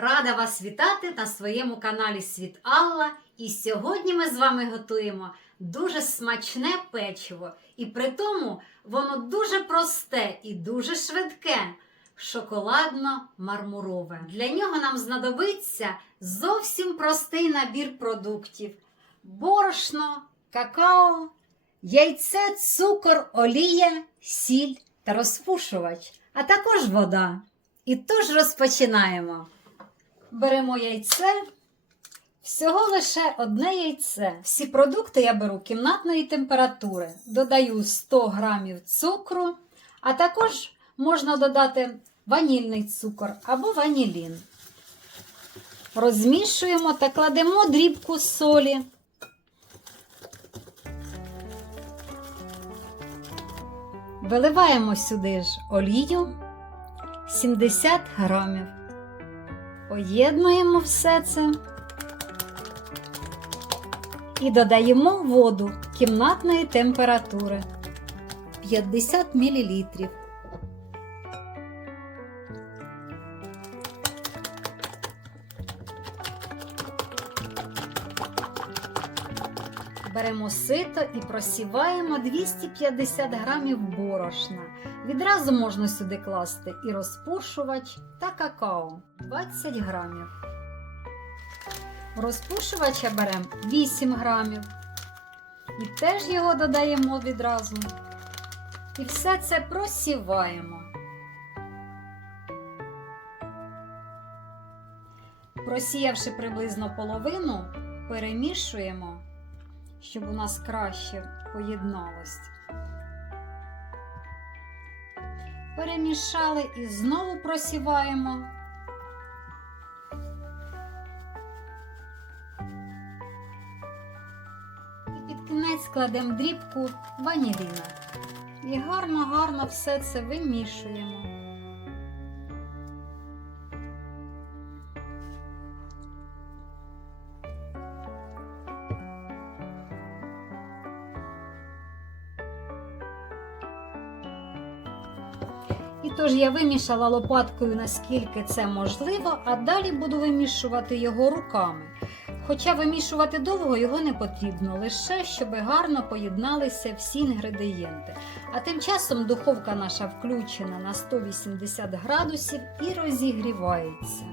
Рада вас вітати на своєму каналі Світ Алла. І сьогодні ми з вами готуємо дуже смачне печиво. І при тому воно дуже просте і дуже швидке. Шоколадно-мармурове. Для нього нам знадобиться зовсім простий набір продуктів: борошно, какао, яйце, цукор, олія, сіль та розпушувач, а також вода. І тож розпочинаємо. Беремо яйце. Всього лише одне яйце. Всі продукти я беру кімнатної температури. Додаю 100 грамів цукру, а також можна додати ванільний цукор або ванілін. Розмішуємо та кладемо дрібку солі. Виливаємо сюди ж олію 70 грамів. Поєднуємо все це і додаємо воду кімнатної температури 50 мл. Беремо сито і просіваємо 250 грамів борошна. Відразу можна сюди класти і розпушувач та какао 20 грамів. Розпушувача беремо 8 грамів. І теж його додаємо відразу. І все це просіваємо. Просіявши приблизно половину, перемішуємо, щоб у нас краще поєдналось. Перемішали і знову просіваємо. І під кінець кладемо дрібку ваніліна. І гарно-гарно все це вимішуємо. І тож я вимішала лопаткою, наскільки це можливо, а далі буду вимішувати його руками. Хоча вимішувати довго його не потрібно, лише щоб гарно поєдналися всі інгредієнти. А тим часом духовка наша включена на 180 градусів і розігрівається.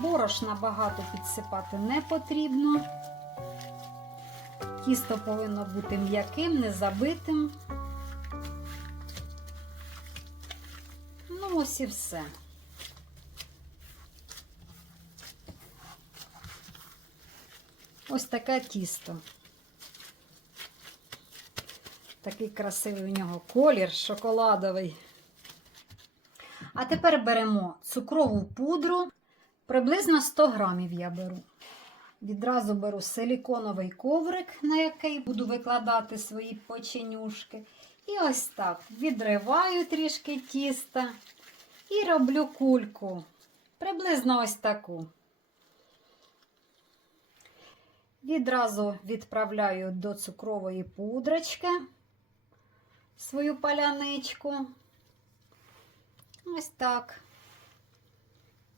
Борошна багато підсипати не потрібно. Тісто повинно бути м'яким, не забитим. Ну, ось і все. Ось таке тісто. Такий красивий у нього колір шоколадовий. А тепер беремо цукрову пудру. Приблизно 100 грамів я беру. Відразу беру силіконовий коврик, на який буду викладати свої печенюшки. І ось так відриваю трішки тіста і роблю кульку. Приблизно ось таку. Відразу відправляю до цукрової пудрочки свою паляничку. Ось так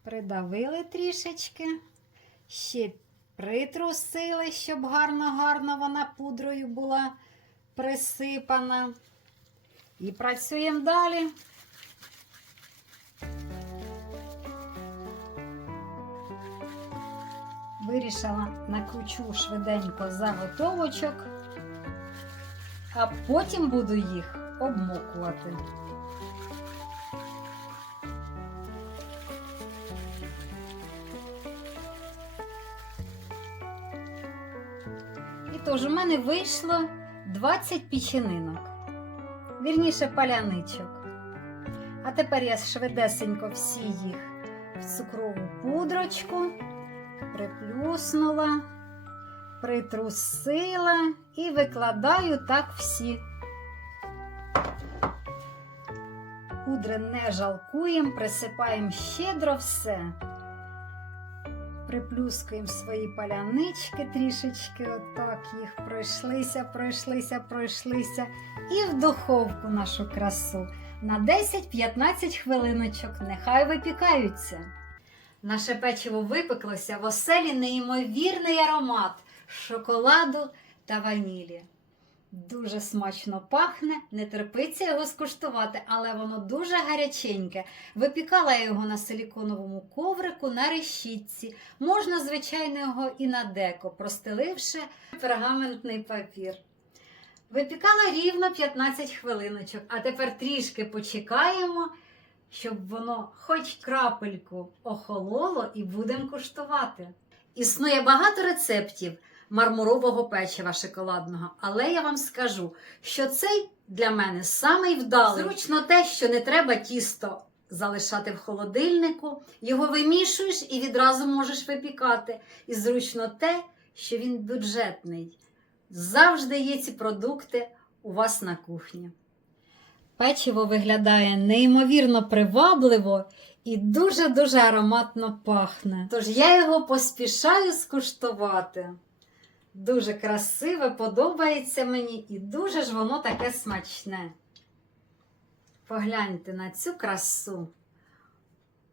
придавили трішечки, ще притрусили, щоб гарно-гарно вона пудрою була присипана. І працюємо далі. Вирішила накручу швиденько заготовочок, а потім буду їх обмокувати. Тож у мене вийшло 20 печенинок, вірніше паляничок. А тепер я швидесенько всі їх в цукрову пудрочку приплюснула, притрусила і викладаю так всі пудри не жалкуємо, присипаємо щедро все. Приплюскуємо свої палянички трішечки, отак їх пройшлися, пройшлися, пройшлися. І в духовку нашу красу на 10-15 хвилиночок. Нехай випікаються. Наше печиво випеклося в оселі неймовірний аромат шоколаду та ванілі. Дуже смачно пахне, не терпиться його скуштувати, але воно дуже гаряченьке. Випікала я його на силіконовому коврику на решітці. Можна, звичайно, його і на деко, простеливши пергаментний папір. Випікала рівно 15 хвилиночок, а тепер трішки почекаємо, щоб воно хоч крапельку охололо і будемо куштувати. Існує багато рецептів мармурового печива шоколадного, але я вам скажу, що цей для мене самий вдалий. Зручно те, що не треба тісто залишати в холодильнику, його вимішуєш і відразу можеш випікати. І зручно те, що він бюджетний. Завжди є ці продукти у вас на кухні. Печиво виглядає неймовірно привабливо і дуже-дуже ароматно пахне. Тож я його поспішаю скуштувати. Дуже красиве, подобається мені і дуже ж воно таке смачне. Погляньте на цю красу.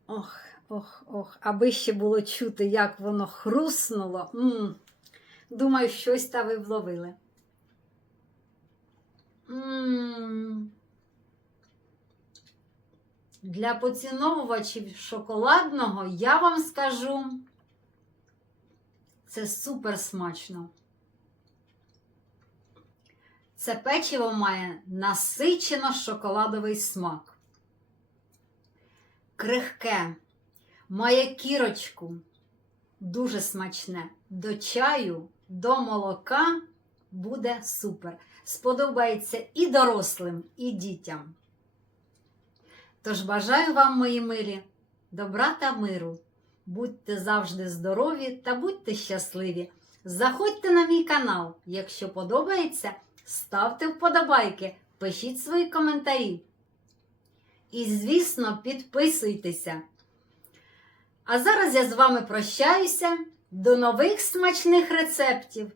Ох, ох, ох, аби ще було чути, як воно хруснуло. м Думаю, щось та ви вловили. м Для поціновувачів шоколадного я вам скажу, це супер смачно. Це печиво має насичено шоколадовий смак. Крихке, має кірочку, дуже смачне. До чаю, до молока буде супер. Сподобається і дорослим, і дітям. Тож бажаю вам, мої милі, добра та миру. Будьте завжди здорові та будьте щасливі. Заходьте на мій канал. Якщо подобається, ставте вподобайки, пишіть свої коментарі. І, звісно, підписуйтеся. А зараз я з вами прощаюся. До нових смачних рецептів!